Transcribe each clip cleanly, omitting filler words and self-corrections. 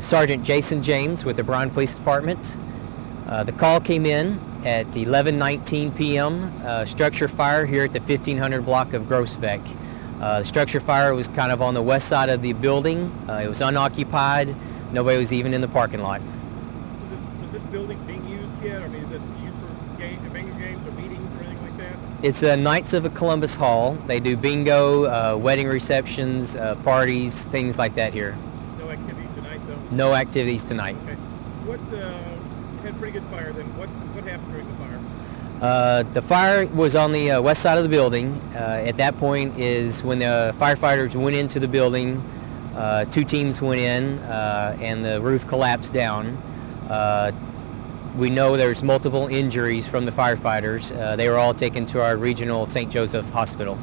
Sergeant Jason James with the Bryan Police Department. The call came in at 11:19 p.m. Structure fire here at the 1500 block of Groesbeck. The structure fire was kind of on the west side of the building. It was unoccupied. Nobody was even in the parking lot. Was this building being used yet? I mean, is it used for bingo games or meetings or anything like that? It's a Knights of Columbus Hall. They do bingo, wedding receptions, parties, things like that here. No activity tonight, though? No activities tonight. Okay. What had pretty good fire then? What happened during the fire? The fire was on the west side of the building. At that point is when the firefighters went into the building. Two teams went in and the roof collapsed down. We know there's multiple injuries from the firefighters. They were all taken to our regional St. Joseph Hospital.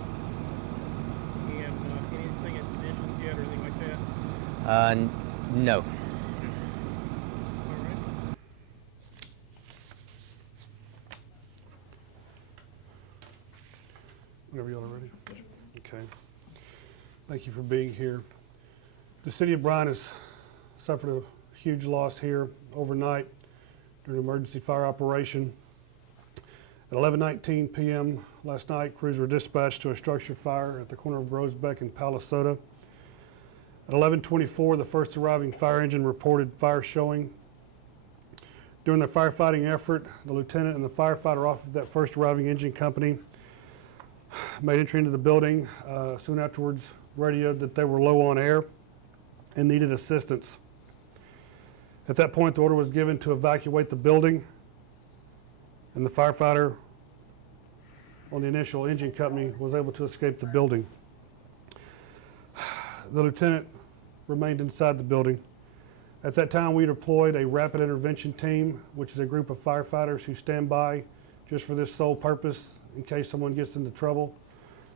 And anything in conditions yet or anything like that? No. Whenever y'all are ready. Okay. Thank you for being here. The city of Bryan has suffered a huge loss here overnight during an emergency fire operation. At 11:19 p.m. last night, crews were dispatched to a structure fire at the corner of Groesbeck and Palisota. At 11:24, the first arriving fire engine reported fire showing. During the firefighting effort, the lieutenant and the firefighter off of that first arriving engine company made entry into the building. Soon afterwards, radioed that they were low on air and needed assistance. At that point, the order was given to evacuate the building, and the firefighter on the initial engine company was able to escape the building. The lieutenant remained inside the building. At that time, we deployed a rapid intervention team, which is a group of firefighters who stand by just for this sole purpose in case someone gets into trouble.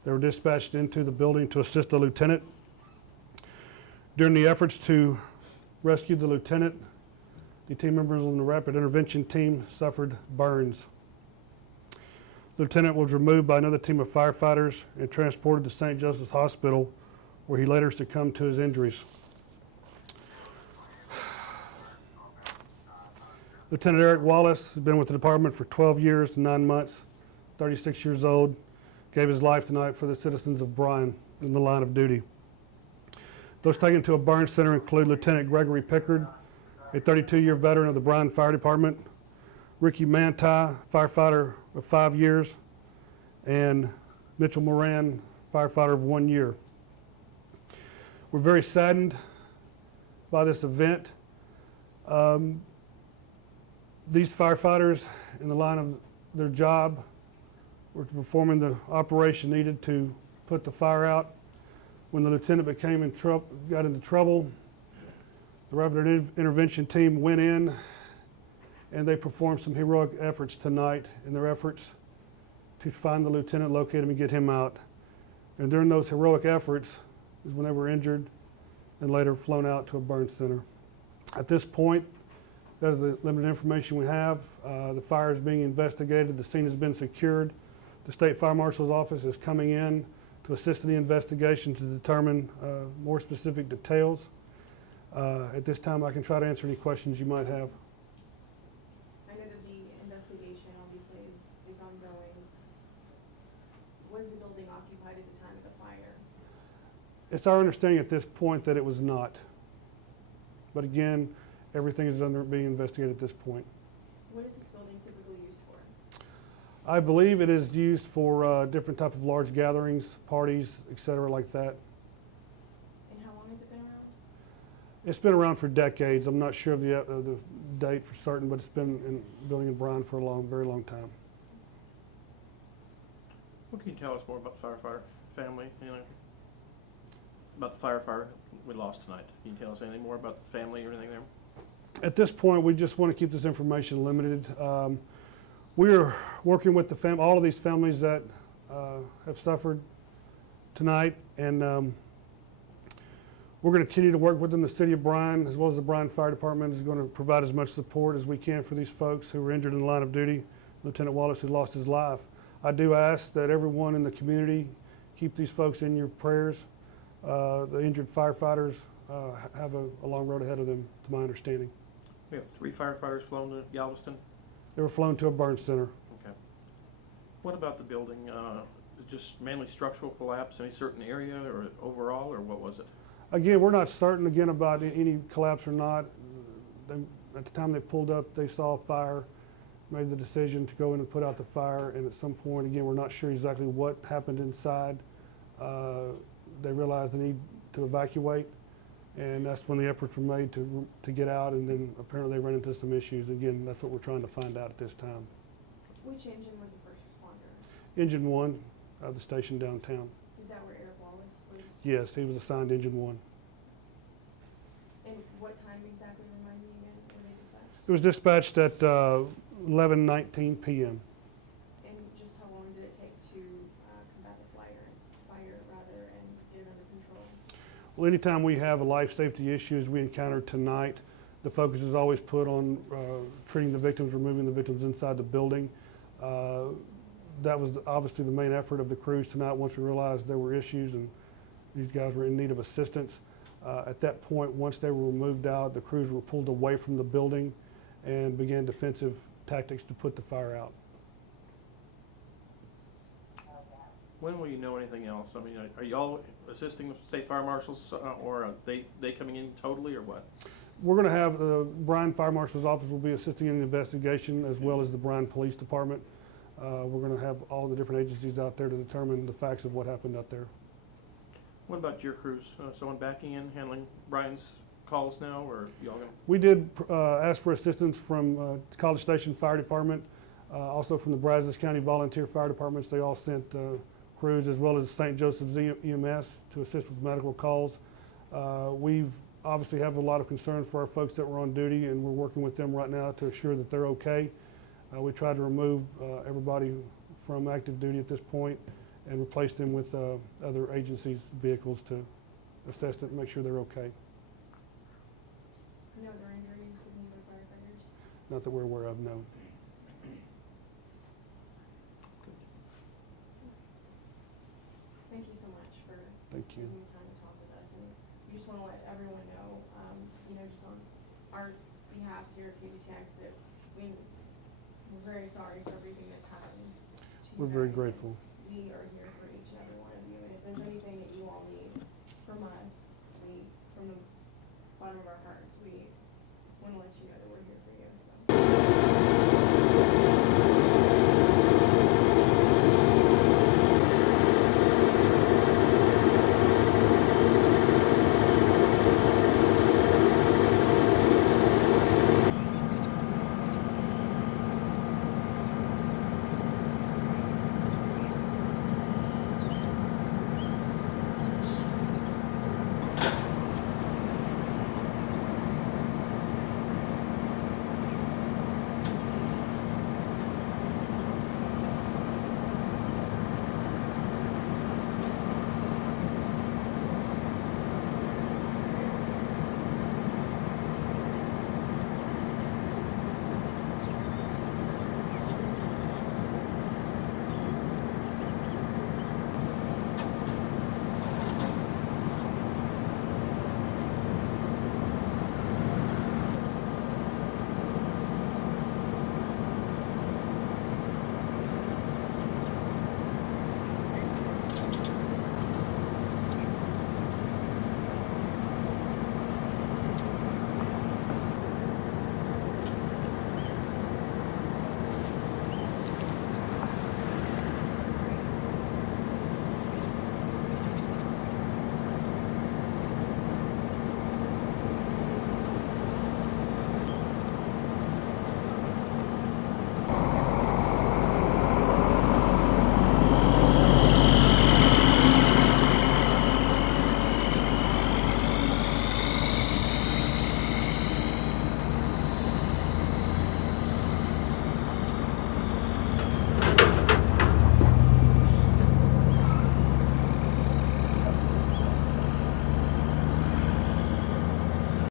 They were dispatched into the building to assist the lieutenant. During the efforts to rescue the lieutenant, the team members on the rapid intervention team suffered burns. The lieutenant was removed by another team of firefighters and transported to St. Joseph's Hospital, where he later succumbed to his injuries. Lieutenant Eric Wallace has been with the department for 12 years and 9 months, 36 years old, gave his life tonight for the citizens of Bryan in the line of duty. Those taken to a burn center include Lieutenant Gregory Pickard, a 32-year veteran of the Bryan Fire Department, Ricky Manti, firefighter of 5 years, and Mitchell Moran, firefighter of 1 year. We're very saddened by this event. These firefighters, in the line of their job, were performing the operation needed to put the fire out. When the lieutenant got into trouble, the rapid intervention team went in and they performed some heroic efforts tonight in their efforts to find the lieutenant, locate him, and get him out. And during those heroic efforts is when they were injured and later flown out to a burn center. At this point, that is the limited information we have. The fire is being investigated. The scene has been secured. The State Fire Marshal's office is coming in to assist in the investigation to determine more specific details. At this time, I can try to answer any questions you might have. I know that the investigation obviously is ongoing. Was the building occupied at the time of the fire? It's our understanding at this point that it was not. But again, everything is being investigated at this point. What is this building typically used for? I believe it is used for different type of large gatherings, parties, etc., like that. And how long has it been around? It's been around for decades. I'm not sure of the date for certain, but it's been in building in Bryan for a very long time. What can you tell us more about the firefighter family? About the firefighter we lost tonight. Can you tell us anything more about the family or anything there? At this point, we just want to keep this information limited. We are working with all of these families that have suffered tonight, and we're going to continue to work with them. The city of Bryan, as well as the Bryan Fire Department, is going to provide as much support as we can for these folks who were injured in the line of duty. Lieutenant Wallace, who lost his life. I do ask that everyone in the community keep these folks in your prayers. The injured firefighters have a long road ahead of them, to my understanding. We have 3 firefighters flown to Galveston. They were flown to a burn center. Okay. What about the building? Just mainly structural collapse, any certain area or overall, or what was it? Again, we're not certain again about any collapse or not. At the time they pulled up, they saw a fire, made the decision to go in and put out the fire, and at some point, again, we're not sure exactly what happened inside. They realized the need to evacuate, and that's when the efforts were made to get out, and then apparently they ran into some issues. Again, that's what we're trying to find out at this time. Which engine were the first responder? Engine 1 of the station downtown. Is that where Eric Wallace was? Yes, he was assigned Engine 1. And what time exactly, remind me again, were they dispatched? It was dispatched at 11:19 p.m. And just how long did it take to combat the fire and get it under control? Well, anytime we have a life safety issue as we encountered tonight, the focus is always put on treating the victims, removing the victims inside the building. That was obviously the main effort of the crews tonight once we realized there were issues and these guys were in need of assistance. At that point, once they were moved out, the crews were pulled away from the building and began defensive tactics to put the fire out. When will you know anything else? I mean, are y'all assisting, say, fire marshals, or are they coming in totally, or what? We're going to have the Bryan Fire Marshal's Office will be assisting in the investigation, as well as the Bryan Police Department. We're going to have all the different agencies out there to determine the facts of what happened out there. What about your crews? Someone backing in, handling Brian's calls now, or y'all gonna? We did ask for assistance from College Station Fire Department, also from the Brazos County Volunteer Fire Departments. They all sent crews, as well as St. Joseph's EMS, to assist with medical calls. We've obviously have a lot of concern for our folks that were on duty, and we're working with them right now to assure that they're okay. We tried to remove everybody from active duty at this point and replace them with other agencies' vehicles to assess them, make sure they're okay. No other injuries with any other firefighters? Not that we're aware of, no. Thank you so much for Thank you. taking the time to talk with us. And we just want to let everyone know, just on our behalf here at KBTX, that we're very sorry for everything that's happened to you We're very guys. grateful. We are here for each and every one of you, and if there's anything that you all need from us, from the bottom of our